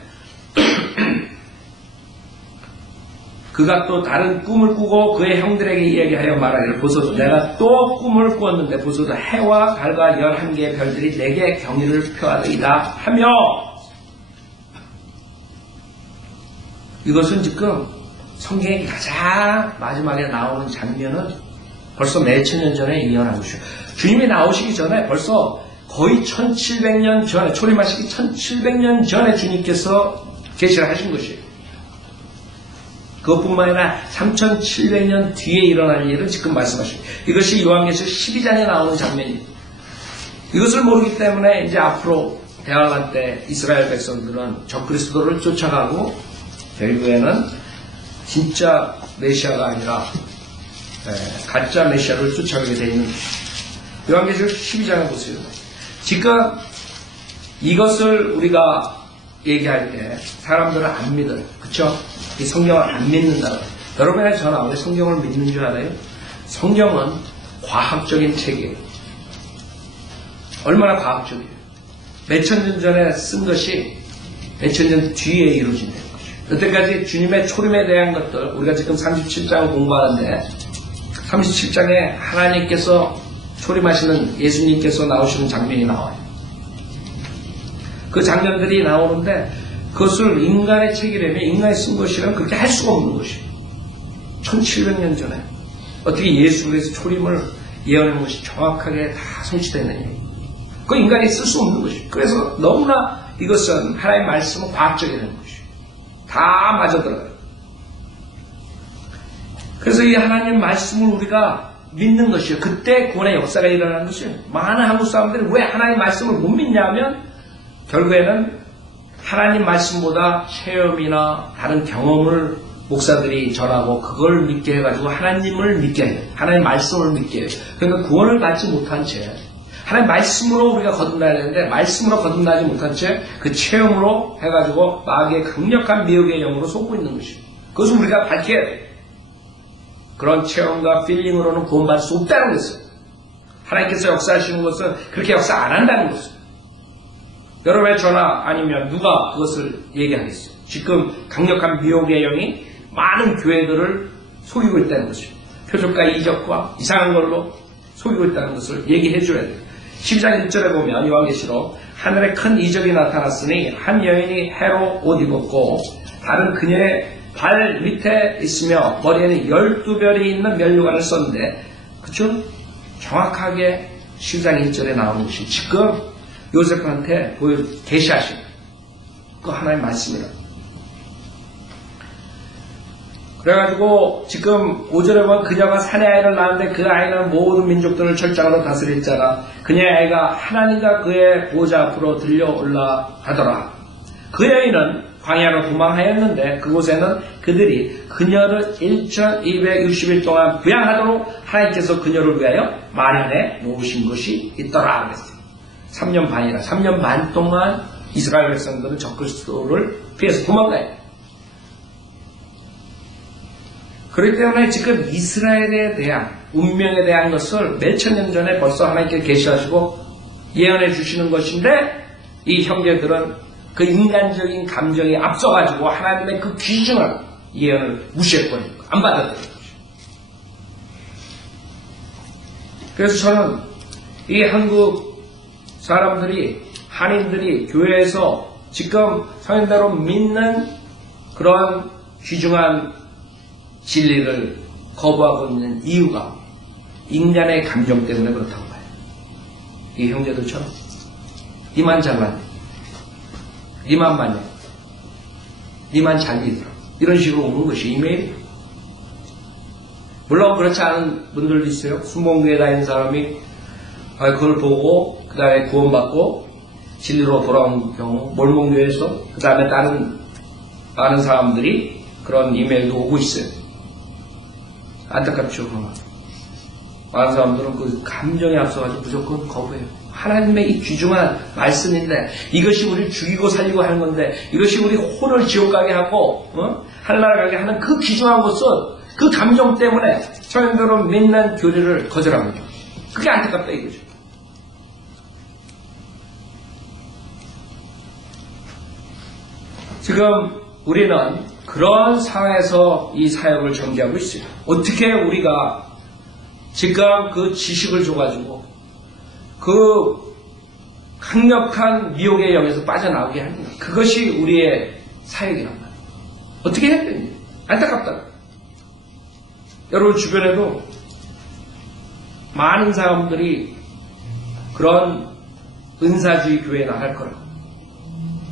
그가 또 다른 꿈을 꾸고 그의 형들에게 이야기하여 말하기를 보소서 내가 또 꿈을 꾸었는데 보소서 해와 달과 11개의 별들이 내게 경의를 표하더이다 하며 이것은 지금 성경의 가장 마지막에 나오는 장면은 벌써 몇천 년 전에 예언한 것이에요. 주님이 나오시기 전에 벌써 거의 1700년 전에 초림하시기 1700년 전에 주님께서 계시를 하신 것이에요. 그것뿐만 아니라 3700년 뒤에 일어날 일을 지금 말씀하십니다. 이것이 요한계시록 12장에 나오는 장면입니다. 이것을 모르기 때문에 이제 앞으로 대환란 때 이스라엘 백성들은 적그리스도를 쫓아가고 결국에는 진짜 메시아가 아니라 가짜 메시아를 쫓아가게 되어 있는 것입니다. 요한계시록 12장을 보세요. 지금 이것을 우리가 얘기할 때 사람들은 안 믿어요. 그쵸? 이 성경을 안 믿는다. 여러분이나 저나 왜 성경을 믿는 줄 알아요? 성경은 과학적인 책이에요. 얼마나 과학적이에요. 몇천 년 전에 쓴 것이 몇천 년 뒤에 이루어진다는 거죠. 여태까지 주님의 초림에 대한 것들, 우리가 지금 37장을 공부하는데 37장에 하나님께서 초림하시는 예수님께서 나오시는 장면이 나와요. 그 장면들이 나오는데 그것을 인간의 책이라면, 인간이 쓴 것이라면 그렇게 할 수가 없는 것이에요. 1700년 전에 어떻게 예수 그리스도 초림을 예언한 것이 정확하게 다 성취되느냐. 그 인간이 쓸 수 없는 것이에요. 그래서 너무나 이것은 하나님의 말씀은 과학적이라는 것이에요. 다 맞아들어요. 그래서 이 하나님 말씀을 우리가 믿는 것이에요. 그때 구원의 역사가 일어나는 것이에요. 많은 한국 사람들이 왜 하나님 말씀을 못 믿냐면 결국에는 하나님 말씀보다 체험이나 다른 경험을 목사들이 전하고 그걸 믿게 해가지고 하나님을 믿게 해요. 하나님 말씀을 믿게 해요. 그러니까 구원을 받지 못한 채 하나님 말씀으로 우리가 거듭나야 되는데 말씀으로 거듭나지 못한 채 그 체험으로 해가지고 마귀의 강력한 미혹의 영으로 속고 있는 것이에요. 그것을 우리가 밝혀야 돼요. 그런 체험과 필링으로는 구원받을 수 없다는 것을, 하나님께서 역사하시는 것은 그렇게 역사 안 한다는 것을, 여러분의 저나 아니면 누가 그것을 얘기하겠어요? 지금 강력한 미혹의 영이 많은 교회들을 속이고 있다는 것이죠. 표적과 이적과 이상한 걸로 속이고 있다는 것을 얘기해 줘야 돼요. 12장 1절에 보면 요한계시록 하늘에 큰 이적이 나타났으니 한 여인이 해로 옷 입었고 다른 그녀의 발 밑에 있으며 머리에는 12별이 있는 면류관을 썼는데, 그쵸? 정확하게 12장 1절에 나오는 것이 지금 요셉한테 계시하신 그 하나의 말씀이다. 그래가지고 지금 5절에 보면 그녀가 사내 아이를 낳았는데 그 아이는 모든 민족들을 철장으로 다스릴 자라. 그녀의 아이가 하나님과 그의 보좌 앞으로 들려 올라가더라. 그 여인은 광야로 도망하였는데 그곳에는 그들이 그녀를 1260일 동안 부양하도록 하나님께서 그녀를 위하여 마련해 놓으신 것이 있더라 그랬어요. 3년 반이라 3년 반 동안 이스라엘 백성들은 적그리스도를 피해서 도망가요. 그렇기 때문에 지금 이스라엘에 대한 운명에 대한 것을 몇천 년 전에 벌써 하나님께 계시하시고 예언해 주시는 것인데 이 형제들은 그 인간적인 감정이 앞서가지고 하나님의 그 귀중한 예언을 무시해버리고 안 받아들인 거죠. 그래서 저는 이 한국 사람들이, 한인들이 교회에서 지금 성인대로 믿는 그런 귀중한 진리를 거부하고 있는 이유가 인간의 감정 때문에 그렇다고 봐요. 이 형제들처럼 니만 잘났네, 니만 맞네, 니만 잘 믿어, 이런 식으로 오는 것이 이메일이에요. 물론 그렇지 않은 분들도 있어요. 순복음교회 다니는 사람이 그걸 보고 그 다음에 구원받고 진리로 돌아온 경우, 몰몬교회에서 그 다음에 다른 많은 사람들이 그런 이메일도 오고 있어요. 안타깝죠. 많은 사람들은 그 감정에 앞서가지고 무조건 거부해요. 하나님의 이 귀중한 말씀인데, 이것이 우리를 죽이고 살리고 하는 건데, 이것이 우리 혼을 지옥 가게 하고 하늘나라 가게 하는 그 귀중한 것은 그 감정 때문에 성인들은 믿는 교리를 거절합니다. 그게 안타깝다 이거죠. 지금 우리는 그런 상황에서 이 사역을 전개하고 있어요. 어떻게 우리가 지금 그 지식을 줘가지고 그 강력한 미혹의 영에서 빠져나오게 합니다. 그것이 우리의 사역이란 말이에요. 어떻게 해야 됩니까? 안타깝다. 여러분 주변에도 많은 사람들이 그런 은사주의 교회에 나갈 거라고.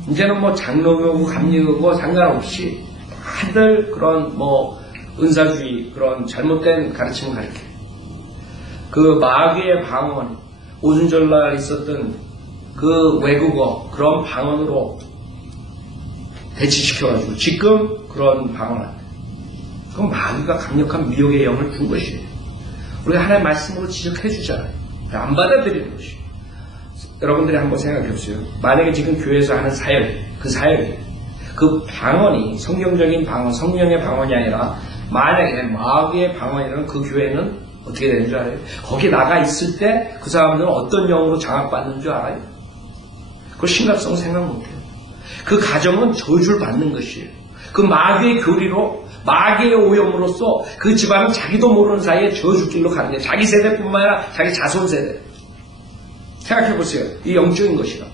이제는 뭐 장로교고 감리교고 상관없이 다들 그런 은사주의, 그런 잘못된 가르침을 가르쳐요. 그 마귀의 방언, 오순절날 있었던 그 외국어, 그런 방언으로 대치시켜가지고 지금 그런 방언을 합니다. 그건 마귀가 강력한 미혹의 영을 준 것이에요. 우리가 하나님의 말씀으로 지적해 주잖아요. 안 받아들이는 것이에요. 여러분들이 한번 생각해 보세요. 만약에 지금 교회에서 하는 사역, 그 방언이 성경적인 방언, 성령의 방언이 아니라 만약에 마귀의 방언이라는 그 교회는 어떻게 되는 줄 알아요? 거기 나가 있을 때 그 사람들은 어떤 영으로 장악받는 줄 알아요? 그 심각성 생각 못해요. 그 가정은 저주를 받는 것이에요. 그 마귀의 교리로 마귀의 오염으로써 그 집안은 자기도 모르는 사이에 저주길로 가는 거예요. 자기 세대뿐만 아니라 자기 자손 세대. 생각해보세요. 이 영적인 것이라.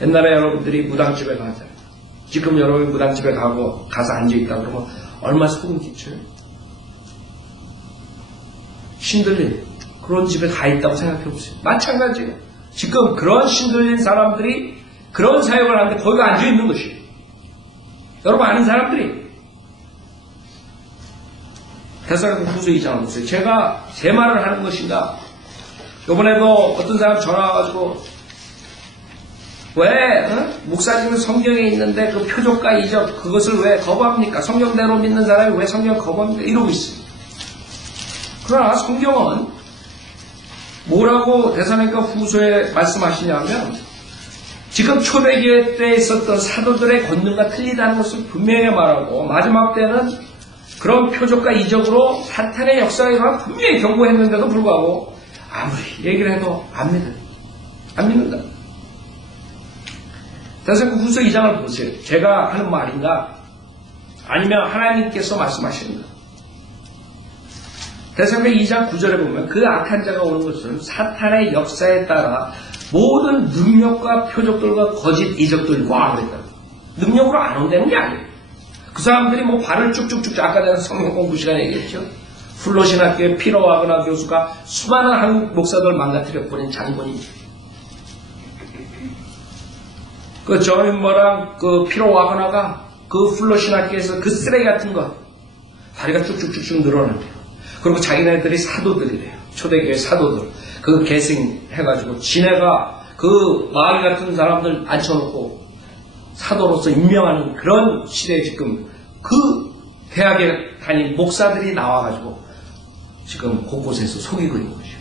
옛날에 여러분들이 무당집에 가잖아요. 지금 여러분이 무당집에 가서 앉아있다 그러면 얼마나 소름 끼쳐요? 신들린 그런 집에 가 있다고 생각해보세요. 마찬가지예요. 지금 그런 신들린 사람들이 그런 사역을 하는데 거기 앉아있는 것이에요. 여러분 아는 사람들이 데살로니가후서 2장을 보세요. 제가 제 말을 하는 것인가? 이번에도 어떤 사람 전화 와가지고 왜 목사님은 성경에 있는데 그 표적과 이적 그것을 왜 거부합니까? 성경대로 믿는 사람이 왜 성경을 거부합니까? 이러고 있습니다. 그러나 성경은 뭐라고 데살로니가후서에 말씀하시냐면 지금 초대교회 때 있었던 사도들의 권능과 틀리다는 것을 분명히 말하고 마지막 때는 그런 표적과 이적으로 사탄의 역사에 관한 분명히 경고했는데도 불구하고 아무리 얘기를 해도 안 믿어요. 안 믿는다. 데살로니가후서 2장을 보세요. 제가 하는 말인가 아니면 하나님께서 말씀하시는가. 데살로니가 2장 9절에 보면 그 악한 자가 오는 것은 사탄의 역사에 따라 모든 능력과 표적들과 거짓 이적들과 그랬다. 능력으로 안 온다는 게 아니에요. 그 사람들이 뭐 발을 쭉쭉쭉 아까 내가 성경 공부 시간에 얘기했죠. 플로신학교의 피러 와그나 교수가 수많은 한국 목사들 망가뜨려버린 장본이죠. 그 저인머랑 그 피러 와그나가 그 플로신학교에서 그 쓰레기 같은 거 다리가 쭉쭉쭉쭉 늘어난대요. 그리고 자기네들이 사도들이래요. 초대교회 사도들. 그 계승해가지고 지네가 그 마귀 같은 사람들 앉혀놓고 사도로서 임명하는 그런 시대에 지금 그 대학에 다닌 목사들이 나와가지고 지금 곳곳에서 속이고 있는 것이죠.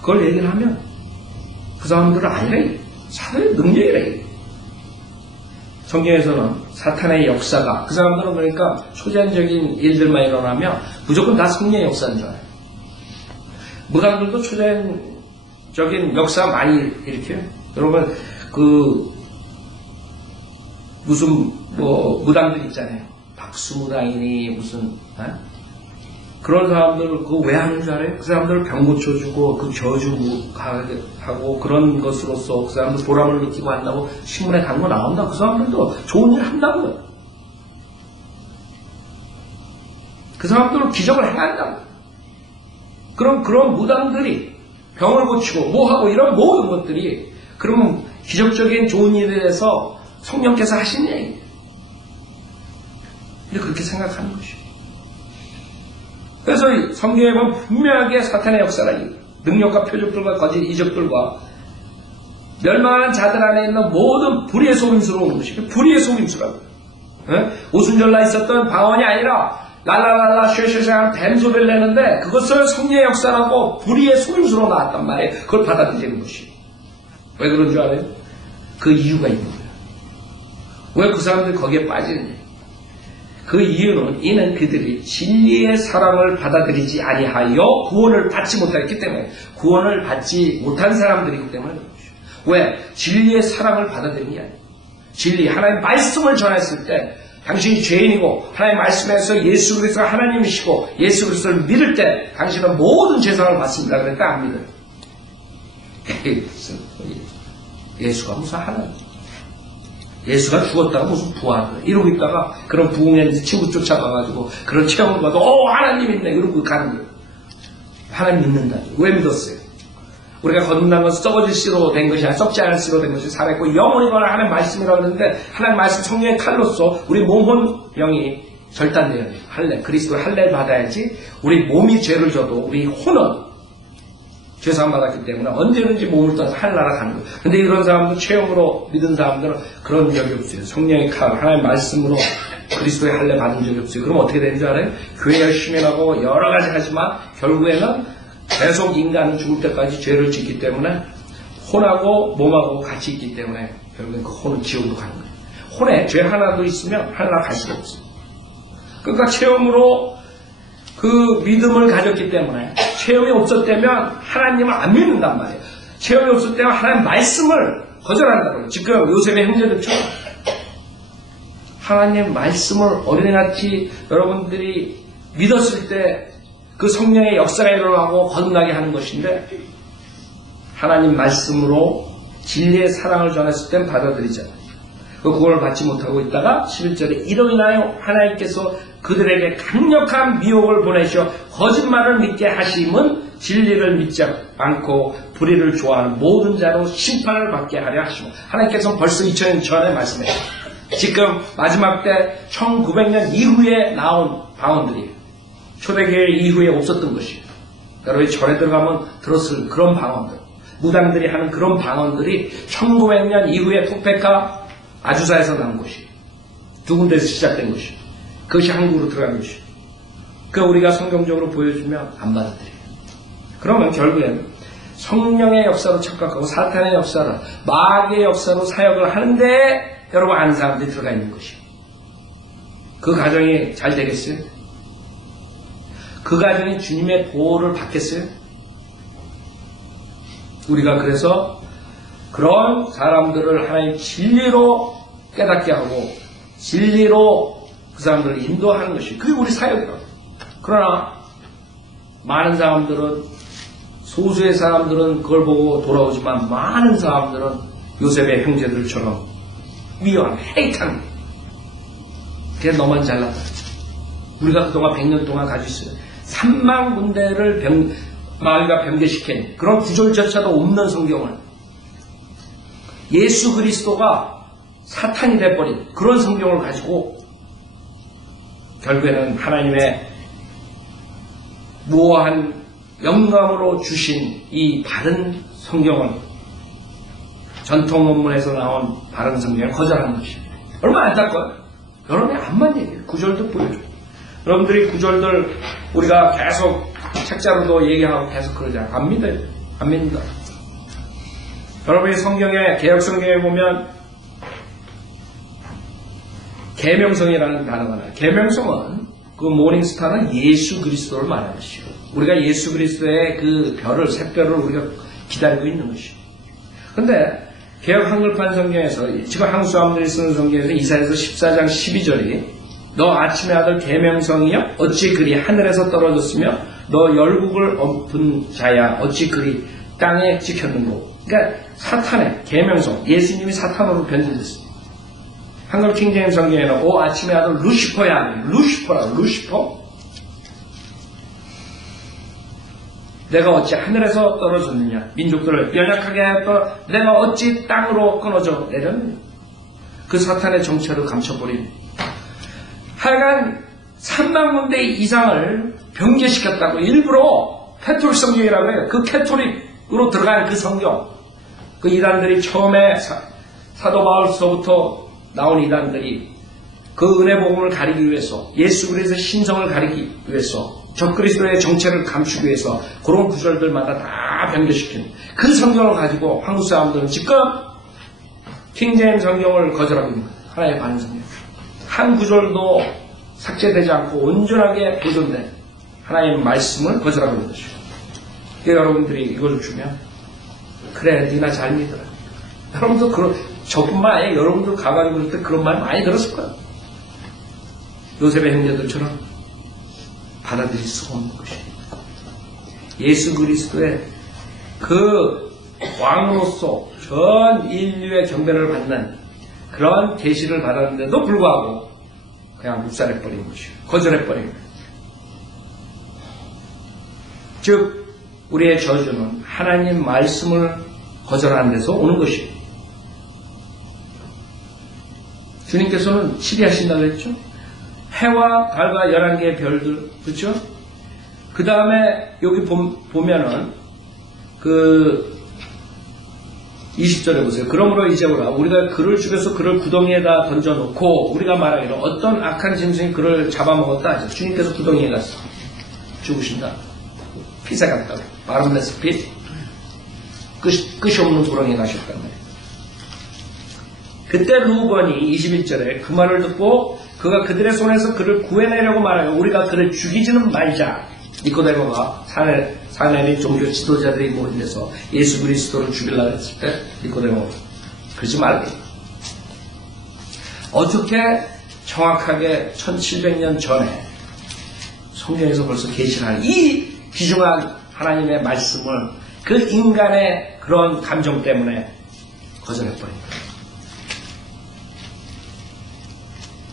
그걸 얘기를 하면 그 사람들은 아니래. 사도의 능력이래. 성경에서는 사탄의 역사가 그 사람들은 그러니까 초자연적인 일들만 일어나면 무조건 다 성령의 역사인 줄 알아요. 무당들도 초자연적인 역사 많이 일으켜요. 여러분 그 무슨 뭐 무당들 있잖아요. 박수무당이니 무슨 그런 사람들 그거 왜 하는 줄 알아요? 그 사람들 병 고쳐주고 그 저주하고 그런 것으로서 그 사람들 보람을 느끼고 한다고 신문에 광고 나온다. 그 사람들도 좋은 일 한다고요. 그 사람들은 기적을 행한다고. 그럼 그런 무당들이 병을 고치고 뭐하고 이런 모든 것들이 그러면 기적적인 좋은 일에 대해서 성령께서 하신 얘기예요. 그렇게 생각하는 것이죠. 그래서 성경에 보면 분명하게 사탄의 역사라니 능력과 표적들과 거짓 이적들과 멸망한 자들 안에 있는 모든 불의의 속임수로 오는 것이고 불의의 속임수라고. 오순절날 있었던 방언이 아니라 랄랄랄라 쉐쉐쉐한 뱀소리를 내는데 그것을 성령의 역사라고 불의의 속임수로 나왔단 말이에요. 그걸 받아들이는 것이. 왜 그런 줄 알아요? 그 이유가 있는 거예요. 왜 그 사람들이 거기에 빠지느냐. 그 이유는 이는 그들이 진리의 사랑을 받아들이지 아니하여 구원을 받지 못했기 때문에 구원을 받지 못한 사람들이기 때문에 그런 것이죠. 왜? 진리의 사랑을 받아들이는 게 아니에요. 진리, 하나님의 말씀을 전했을 때 당신이 죄인이고 하나님의 말씀에서 예수 그리스도가 하나님이시고 예수 그리스도를 믿을 때 당신은 모든 죄상을 받습니다. 그러니까 안 믿어요. 예수가 무슨 하나님. 예수가 죽었다가 무슨 부활을 이러고 있다가 그런 부흥에 친구 쫓아가가지고 그런 체험을 봐도 하나님 있네 이러고 가는 거예요. 하나님 믿는다. 왜 믿었어요? 우리가 거듭난 것은 썩어질 씨로 된 것이 아니라 썩지 않을 씨로 된 것이 살아있고 영혼이 거나 하나님 말씀이라고 하는데 하나님 말씀 성령의 칼로서 우리 몸혼 영이 절단돼야 돼요. 할례 그리스도의 할례를 받아야지 우리 몸이 죄를 져도 우리 혼은 죄사함 받았기 때문에 언제든지 몸을 떠나서 하늘나라 가는 거예요. 근데 이런 사람들 체험으로 믿은 사람들은 그런 적이 없어요. 성령의 칼, 하나님의 말씀으로 그리스도의 할례 받은 적이 없어요. 그럼 어떻게 되는 줄 알아요? 교회 열심히 하고 여러 가지 하지만 결국에는 계속 인간은 죽을 때까지 죄를 짓기 때문에 혼하고 몸하고 같이 있기 때문에 결국엔 그 혼은 지옥으로 가는 거예요. 혼에 죄 하나도 있으면 하늘나라 갈 수가 없어요. 그러니까 체험으로 그 믿음을 가졌기 때문에 체험이 없었다면 하나님을 안 믿는단 말이에요. 체험이 없었다면 하나님 말씀을 거절한다고요. 지금 요셉의 형제들처럼 하나님 말씀을 어린애같이 여러분들이 믿었을 때 그 성령의 역사가 일어나고 거듭나게 하는 것인데 하나님 말씀으로 진리의 사랑을 전했을 땐 받아들이잖아요. 그걸 받지 못하고 있다가 11절에 이로 인하여 하나님께서 그들에게 강력한 미혹을 보내셔 거짓말을 믿게 하심은 진리를 믿지 않고 불의를 좋아하는 모든 자로 심판을 받게 하려 하시고 하나님께서는 벌써 2000년 전에 말씀해요. 지금 마지막 때 1900년 이후에 나온 방언들이 초대교회 이후에 없었던 것이에요. 여러분이 절에 들어가면 들었을 그런 방언들, 무당들이 하는 그런 방언들이 1900년 이후에 토페카 아주사에서 나온 것이에요. 두 군데에서 시작된 것이에요. 그것이 한국으로 들어간 것이에요. 그러니까 우리가 성경적으로 보여주면 안 받아들여요. 그러면 결국에는 성령의 역사로 착각하고 사탄의 역사로 마귀의 역사로 사역을 하는데 여러분 아는 사람들이 들어가 있는 것이에요. 그 가정이 잘 되겠어요? 그 가정이 주님의 보호를 받겠어요? 우리가 그래서 그런 사람들을 하나님 진리로 깨닫게 하고 진리로 그 사람들을 인도하는 것이 그게 우리 사역이라고. 그러나 많은 사람들은 소수의 사람들은 그걸 보고 돌아오지만 많은 사람들은 요셉의 형제들처럼 미워하는 헤이트하는 거예요. 그게 너만 잘났다. 우리가 그동안 100년 동안 가지고 있어요. 3만 군데를 마귀가 변개시킨 그런 구절조차도 없는 성경을 예수 그리스도가 사탄이 돼버린 그런 성경을 가지고 결국에는 하나님의 무한한 영감으로 주신 이 바른 성경을 전통 원문에서 나온 바른 성경을 거절하는 것입니다. 얼마나 안타까워요. 여러분이 암만 얘기해요. 구절도 보여줘요. 여러분들이 구절들 우리가 계속 책자로도 얘기하고 계속 그러잖아요. 안 믿어요. 안 믿는다. 여러분이 성경에 개역 성경에 보면 계명성이라는 단어가 나와요. 계명성은 그 모닝스타는 예수 그리스도를 말하는 것이고 우리가 예수 그리스도의 그 별을 샛별을 우리가 기다리고 있는 것이고 그런데 개역 한글판 성경에서 지금 한국 사람들이 쓰는 성경에서 이사야서 14장 12절이 너 아침의 아들 계명성이여 어찌 그리 하늘에서 떨어졌으며 너 열국을 엎은 자야 어찌 그리 땅에 찍혔는고. 그러니까 사탄의 계명성 예수님이 사탄으로 변질됐습니다. 한글 킹제임스 성경에는 오 아침의 아들 루시퍼야 루시퍼라고 루시퍼 내가 어찌 하늘에서 떨어졌느냐 민족들을 연약하게 하였더 내가 어찌 땅으로 끊어져 내렸느냐. 그 사탄의 정체를 감춰버린 하여간 3만 군데 이상을 변개시켰다고 일부러 캐톨릭 성경이라고 해요. 그 캐톨릭으로 들어간 그 성경 그 이단들이 처음에 사도 바울서부터 나온 이단들이 그 은혜 복음을 가리기 위해서 예수 그리스도의 신성을 가리기 위해서 적그리스도의 정체를 감추기 위해서 그런 구절들마다 다 변개시킨 그 성경을 가지고 한국 사람들은 지금 킹제임스 성경을 거절하고 있는 거예요. 하나의 바른 성경. 한 구절도 삭제되지 않고 온전하게 보존된 하나님의 말씀을 거절하고 있는 것이죠. 여러분들이 이걸 주면 그래 니나 잘 믿어라. 여러분도 그런 저뿐만 아니라 여러분도 가가지고 그럴 때 그런 말 많이 들었을 거예요. 요셉의 형제들처럼 받아들일 수가 없는 것이에요. 예수 그리스도의 그 왕으로서 전 인류의 경배를 받는 그런 계시를 받았는데도 불구하고 그냥 묵살해버린 것이에요. 거절해버린 거예요. 즉 우리의 저주는 하나님 말씀을 거절하는 데서 오는 것이에요. 주님께서는 치리하신다고 했죠. 해와 달과 11개의 별들 그렇죠? 그 다음에 여기 보면은 그 20절에 보세요. 그러므로 이제 오라 우리가 그를 죽여서 그를 구덩이에다 던져놓고 우리가 말하기로 어떤 악한 짐승이 그를 잡아먹었다 하죠. 주님께서 구덩이에 갔어. 죽으신다. 피사 갔다고. 바람레스 핏. 끝이 없는 구덩이에 가셨단 말이에요. 그때 루번이 21절에 그 말을 듣고 그가 그들의 손에서 그를 구해내려고 말하여 우리가 그를 죽이지는 말자. 니코데모가 사내린 종교 지도자들이 모인 데서 예수 그리스도를 죽이려고 했을 때 니코데모 그러지 말라. 어떻게 정확하게 1700년 전에 성경에서 벌써 계시하는 이 귀중한 하나님의 말씀을 그 인간의 그런 감정 때문에 거절해버립니다.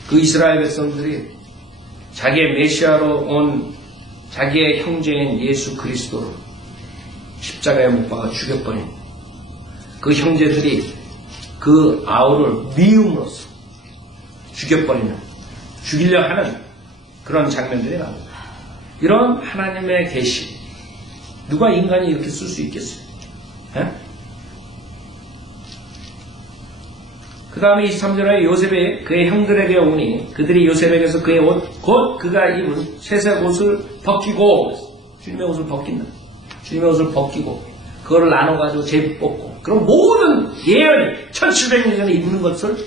그 이스라엘 백성들이 자기의 메시아로 온 자기의 형제인 예수 그리스도를 십자가에 못 박아 죽여버린 그 형제들이 그 아우를 미움으로써 죽이려 하는 그런 장면들이 나옵니다. 이런 하나님의 계시, 누가 인간이 이렇게 쓸 수 있겠어요? 그 다음에 23절에 요셉이 그의 형들에게 오니 그들이 요셉에게서 그의 옷, 곧 그가 입은 쇠색 옷을 벗기고, 주님의 옷을 벗긴다. 주님의 옷을 벗기고 그거를 나눠가지고 제비 뽑고, 그럼 모든 예언이 1700년 전에 입는 것을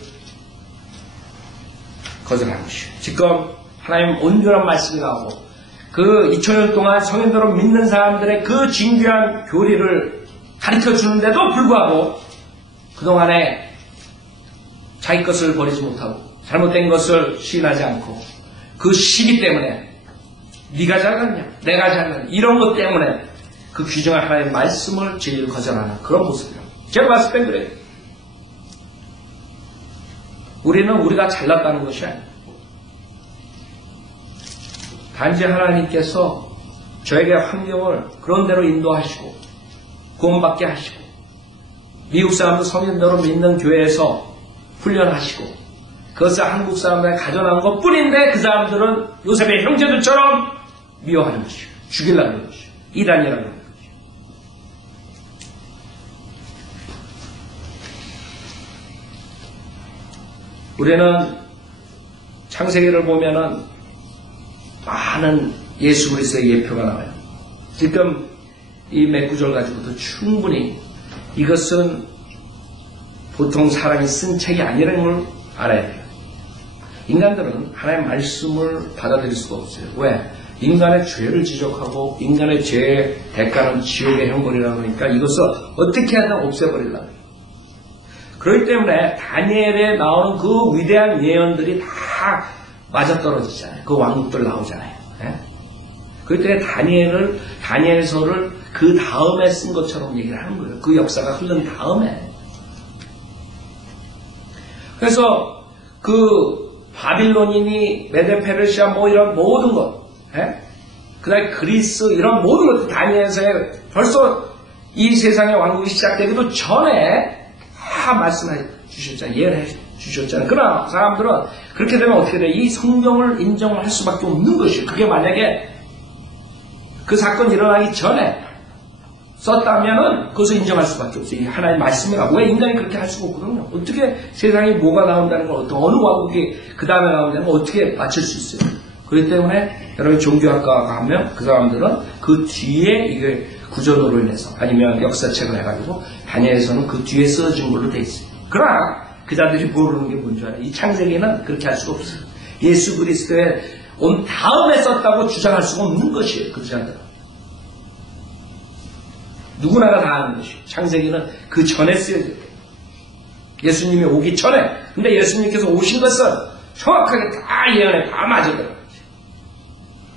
거절하는 것이에요. 지금 하나님 온전한 말씀이 나오고 그 2000년 동안 성인들을 믿는 사람들의 그 진귀한 교리를 가르쳐 주는데도 불구하고 그동안에 자기 것을 버리지 못하고 잘못된 것을 시인하지 않고 그 시기 때문에 네가 잘났냐 내가 잘났냐 이런 것 때문에 그 귀중한 하나님의 말씀을 제일 거절하는 그런 모습이에요. 제가 봤을 땐 그래요. 우리는 우리가 잘났다는 것이 아니에요. 단지 하나님께서 저에게 환경을 그런 대로 인도하시고 구원받게 하시고 미국 사람들 성인대로 믿는 교회에서 훈련하시고 그것을 한국 사람들에 가져난 것 뿐인데 그 사람들은 요셉의 형제들처럼 미워하는 것이요. 죽이려고 하는 것이요. 이단이라고 하는 것이요. 우리는 창세기를 보면은 많은 예수 그리스도의 예표가 나와요. 지금 이 몇 구절 가지고도 충분히 이것은 보통 사람이 쓴 책이 아니라는 걸 알아야 돼요. 인간들은 하나님의 말씀을 받아들일 수가 없어요. 왜? 인간의 죄를 지적하고 인간의 죄의 대가는 지옥의 형벌이라고 하니까 이것을 어떻게 하든 없애버리려고 해요. 그렇기 때문에 다니엘에 나오는 그 위대한 예언들이 다 맞아떨어지잖아요. 그 왕국들 나오잖아요. 예? 그렇기 때문에 다니엘서를 그 다음에 쓴 것처럼 얘기를 하는 거예요. 그 역사가 흐른 다음에. 그래서 그 바빌론이니 메데페르시아 뭐 이런 모든 것, 예? 그다음에 그리스 이런 모든 것들 다니엘서에 벌써 이 세상의 왕국이 시작되기도 전에 다 말씀해 주셨잖아요. 예언해 주셨잖아요. 그러나 사람들은 그렇게 되면 어떻게 돼? 이 성경을 인정할 수밖에 없는 것이에요. 그게 만약에 그 사건이 일어나기 전에 썼다면은 그것을 인정할 수밖에 없어요. 이 하나님의 말씀이라고. 왜 인간이 그렇게 할 수가 없거든요. 어떻게 세상에 뭐가 나온다는 걸 어느 왕국이 그 다음에 나온다는 걸 어떻게 맞출 수 있어요. 그렇기 때문에 여러분 종교학과가 가면 그 사람들은 그 뒤에 이게 구전으로 인해서 아니면 역사책을 해가지고 다니엘서는 그 뒤에 쓰여진 걸로 돼 있어요. 그러나 그자들이 모르는 게 뭔지 알아요. 이 창세기는 그렇게 할 수가 없어요. 예수 그리스도에 온 다음에 썼다고 주장할 수가 없는 것이에요. 그자들은. 누구나가 다 아는 것이에요. 창세기는 그 전에 쓰여져요. 예수님이 오기 전에. 근데 예수님께서 오신 것은 정확하게 다 예언에 다 맞아들어요.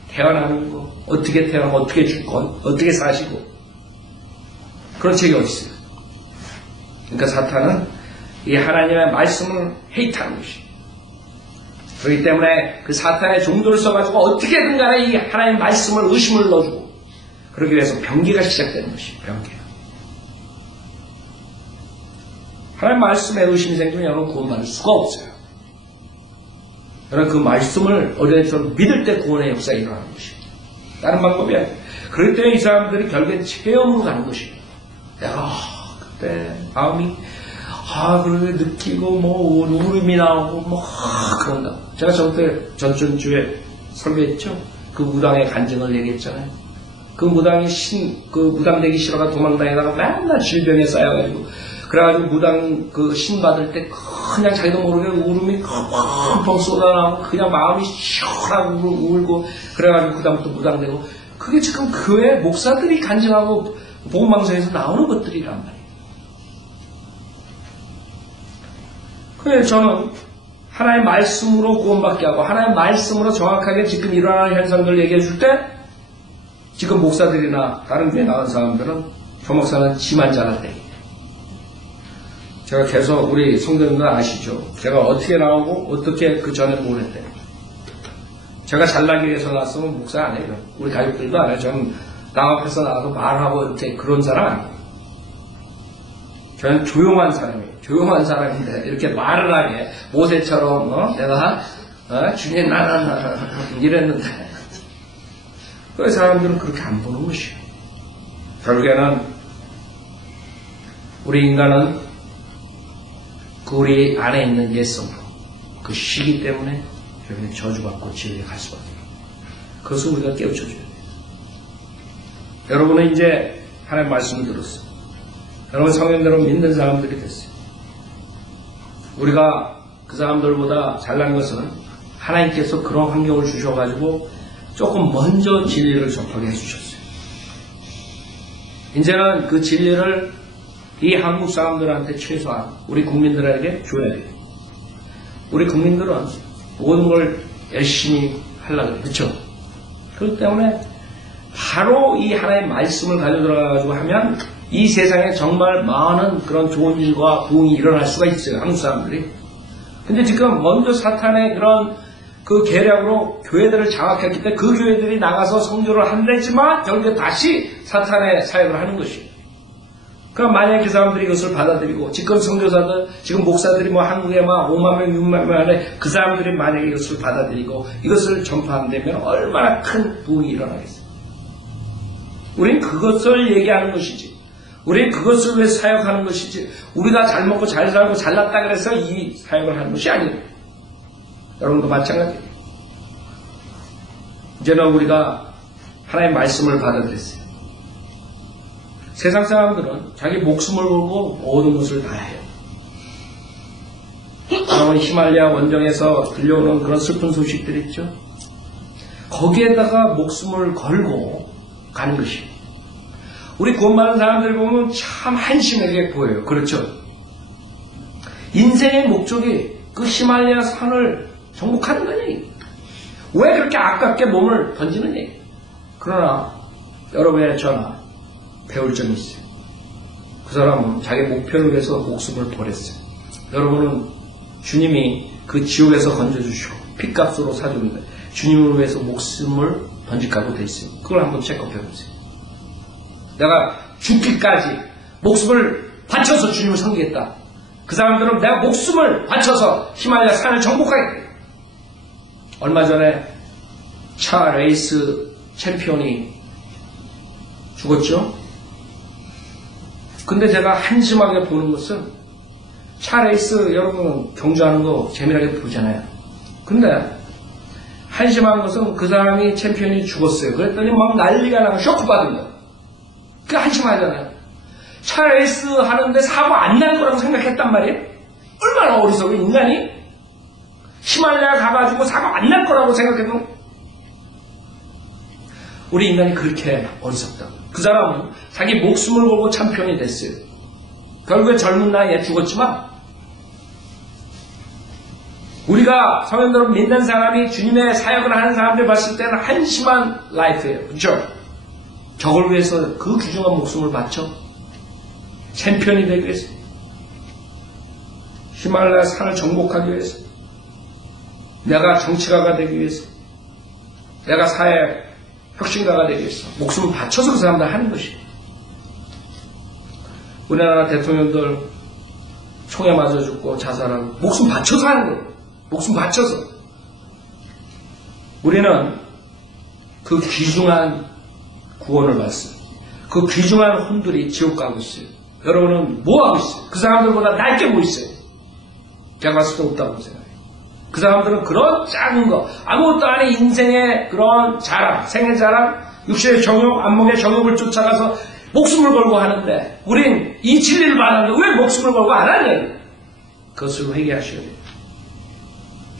태어나는 거, 어떻게 태어나고, 어떻게 죽고, 어떻게 사시고. 그런 책이 어디 있어요. 그러니까 사탄은 이 하나님의 말씀을 헤이트하는 것이에요. 그렇기 때문에 그 사탄의 종도를 써가지고 어떻게든 간에 이 하나님의 말씀을 의심을 넣어주고 그러기 위해서 병기가 시작되는 것이에요. 병기가. 하나님 말씀에 의심이 생기면 여러분 구원받을 수가 없어요. 여러분 그 말씀을 어린애처럼 믿을 때 구원의 역사가 일어나는 것이에요. 다른 방법이 아니에요. 그럴 때 이 사람들이 결국엔 체험으로 가는 것이에요. 내가 그때 마음이 그렇게 느끼고 뭐 울음이 나오고 뭐 그런다. 제가 전주에 설교했죠. 그 무당의 간증을 얘기했잖아요. 그 무당이 그 무당 되기 싫어가 도망다니다가 맨날 질병에 쌓여가지고 그래가지고 무당 그 신 받을 때 그냥 자기도 모르게 울음이 펑펑 쏟아나오고 그냥 마음이 시원하고 울고 그래가지고 그다음부터 무당되고 그게 지금 교회 목사들이 간증하고 복음방송에서 나오는 것들이란 말이에요. 그래서 저는 하나의 말씀으로 구원받게 하고 하나의 말씀으로 정확하게 지금 일어나는 현상들을 얘기해 줄 때 지금 목사들이나 다른 교회 나온 사람들은 저 목사는 지만 잘할 때 제가 계속 우리 성도님들 아시죠? 제가 어떻게 나오고 어떻게 그 전에 뭘 했대. 제가 잘나기 위해서 나왔으면 목사 안 해요. 우리 가족들도 안 해요. 저는 남 앞에서 나와서 말하고 이렇게 그런 사람 아니에요. 저는 조용한 사람이에요. 조용한 사람인데 이렇게 말을 하게 모세처럼 내가 주님 나는 이랬는데 그 사람들은 그렇게 안 보는 것이에요. 결국에는 우리 인간은 그 우리 안에 있는 옛성으로 그 시기 때문에 결국에 저주받고 지옥에 갈 수밖에 없어요. 그것을 우리가 깨우쳐줘야 돼요. 여러분은 이제 하나님의 말씀을 들었어요. 여러분 성경대로 믿는 사람들이 됐어요. 우리가 그 사람들보다 잘난 것은 하나님께서 그런 환경을 주셔가지고 조금 먼저 진리를 접하게 해주셨어요. 이제는 그 진리를 이 한국 사람들한테 최소한 우리 국민들에게 줘야 돼요. 우리 국민들은 모든 걸 열심히 하려고 해요. 그렇죠? 그렇기 때문에 바로 이 하나의 말씀을 가지고 들어가가지고 하면 이 세상에 정말 많은 그런 좋은 일과 부흥이 일어날 수가 있어요. 한국 사람들이. 근데 지금 먼저 사탄의 그런 그 계략으로 교회들을 장악했기 때문에 그 교회들이 나가서 성교를 한다지만 결국에 다시 사탄의 사역을 하는 것이에요. 그럼 만약에 그 사람들이 이것을 받아들이고 지금 선교사들, 지금 목사들이 뭐 한국에 막 5만 명, 6만 명 안에 그 사람들이 만약에 이것을 받아들이고 이것을 전파한다면 얼마나 큰 부흥이 일어나겠어요. 우린 그것을 얘기하는 것이지. 우린 그것을 위해 사역하는 것이지. 우리가 잘 먹고 잘 살고 잘났다 그래서 이 사역을 하는 것이 아니에요. 여러분도 마찬가지예요. 이제는 우리가 하나님의 말씀을 받아들였어요. 세상 사람들은 자기 목숨을 걸고 모든 것을 다 해요. 여러분 히말라야 원정에서 들려오는 그런 슬픈 소식들 있죠. 거기에다가 목숨을 걸고 가는 것이에요. 우리 구원받은 사람들 보면 참 한심하게 보여요. 그렇죠? 인생의 목적이 그 히말라야 산을 정복하는 거니. 왜 그렇게 아깝게 몸을 던지느니. 그러나 여러분의 저나 배울 점이 있어요. 그 사람은 자기 목표를 위해서 목숨을 버렸어요. 여러분은 주님이 그 지옥에서 건져주시고 핏값으로 사주는 거예요. 주님을 위해서 목숨을 던질 각오 돼 있어요. 그걸 한번 체크해보세요. 내가 죽기까지 목숨을 바쳐서 주님을 섬기겠다. 그 사람들은 내가 목숨을 바쳐서 히말라야 산을 정복하겠다. 얼마 전에 차 레이스 챔피언이 죽었죠. 근데 제가 한심하게 보는 것은 차 레이스 여러분 경주하는 거 재미나게 보잖아요. 근데 한심한 것은 그 사람이 챔피언이 죽었어요. 그랬더니 막 난리가 나고 쇼크 받은 거예요. 그게 한심하잖아요. 차 레이스 하는데 사고 안 날 거라고 생각했단 말이에요. 얼마나 어리석은 인간이 히말라야 가가지고 사고 안 날 거라고 생각해도 우리 인간이 그렇게 어리석다. 그 사람은 자기 목숨을 걸고 챔피언이 됐어요. 결국에 젊은 나이에 죽었지만 우리가 성현들은 믿는 사람이 주님의 사역을 하는 사람들 봤을 때는 한심한 라이프예요. 그렇죠? 저걸 위해서 그 귀중한 목숨을 바쳐 챔피언이 되기 위해서 히말라야 산을 정복하기 위해서 내가 정치가가 되기 위해서 내가 사회 혁신가가 되기 위해서 목숨을 바쳐서 그 사람들 하는 것이에요. 우리나라 대통령들 총에 맞아 죽고 자살하고 목숨 바쳐서 하는 거예요. 목숨 바쳐서. 우리는 그 귀중한 구원을 받았어요. 그 귀중한 혼들이 지옥 가고 있어요. 여러분은 뭐 하고 있어요? 그 사람들보다 날게 뭐 있어요? 제가 봤을 때 없다고 생각해요. 그 사람들은 그런 작은 거, 아무것도 아닌 인생의 그런 자랑, 생애 자랑, 육체의 정욕, 안목의 정욕을 쫓아가서 목숨을 걸고 하는데 우린 이 진리를 말하는데 왜 목숨을 걸고 안 하느냐? 그것을 회개하셔야 돼요.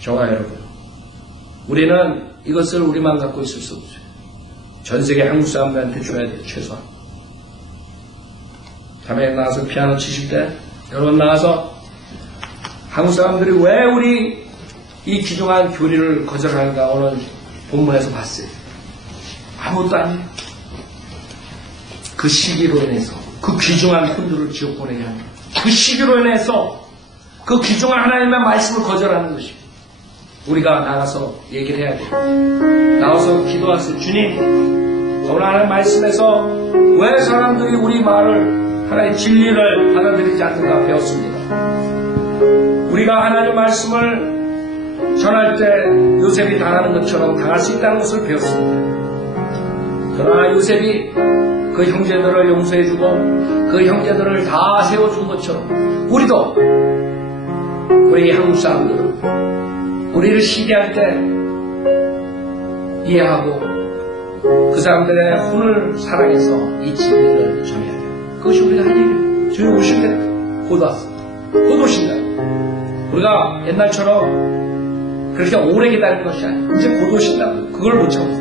저와 여러분, 우리는 이것을 우리만 갖고 있을 수 없어요. 전 세계 한국 사람들한테 줘야 돼요. 최소한. 밤에 나와서 피아노 치실 때 여러분 나와서 한국 사람들이 왜 우리 이 귀중한 교리를 거절하는가 오늘 본문에서 봤어요. 아무것도 아니에요. 그 시기로 인해서 그 귀중한 혼들을 지옥 보내게 하는 거예요. 그 시기로 인해서 그 귀중한 하나님의 말씀을 거절하는 것입니다. 우리가 나가서 얘기를 해야 돼요. 나와서 기도하세요. 주님, 오늘 하나님 말씀에서 왜 사람들이 우리 말을 하나님의 진리를 받아들이지 않는가 배웠습니다. 우리가 하나님의 말씀을 전할 때 요셉이 당하는 것처럼 당할 수 있다는 것을 배웠습니다. 그러나 요셉이 그 형제들을 용서해주고 그 형제들을 다 세워준 것처럼 우리도 우리 한국 사람들은 우리를 시기할 때 이해하고 그 사람들의 혼을 사랑해서 이 진리를 전해야 돼요. 그것이 우리가 할 일이에요. 주님 오신다. 곧 왔어. 곧 오신다. 우리가 옛날처럼 그렇게 오래 기다리는 것이 아니에요. 이제 곧 오신다고. 그걸 못 참고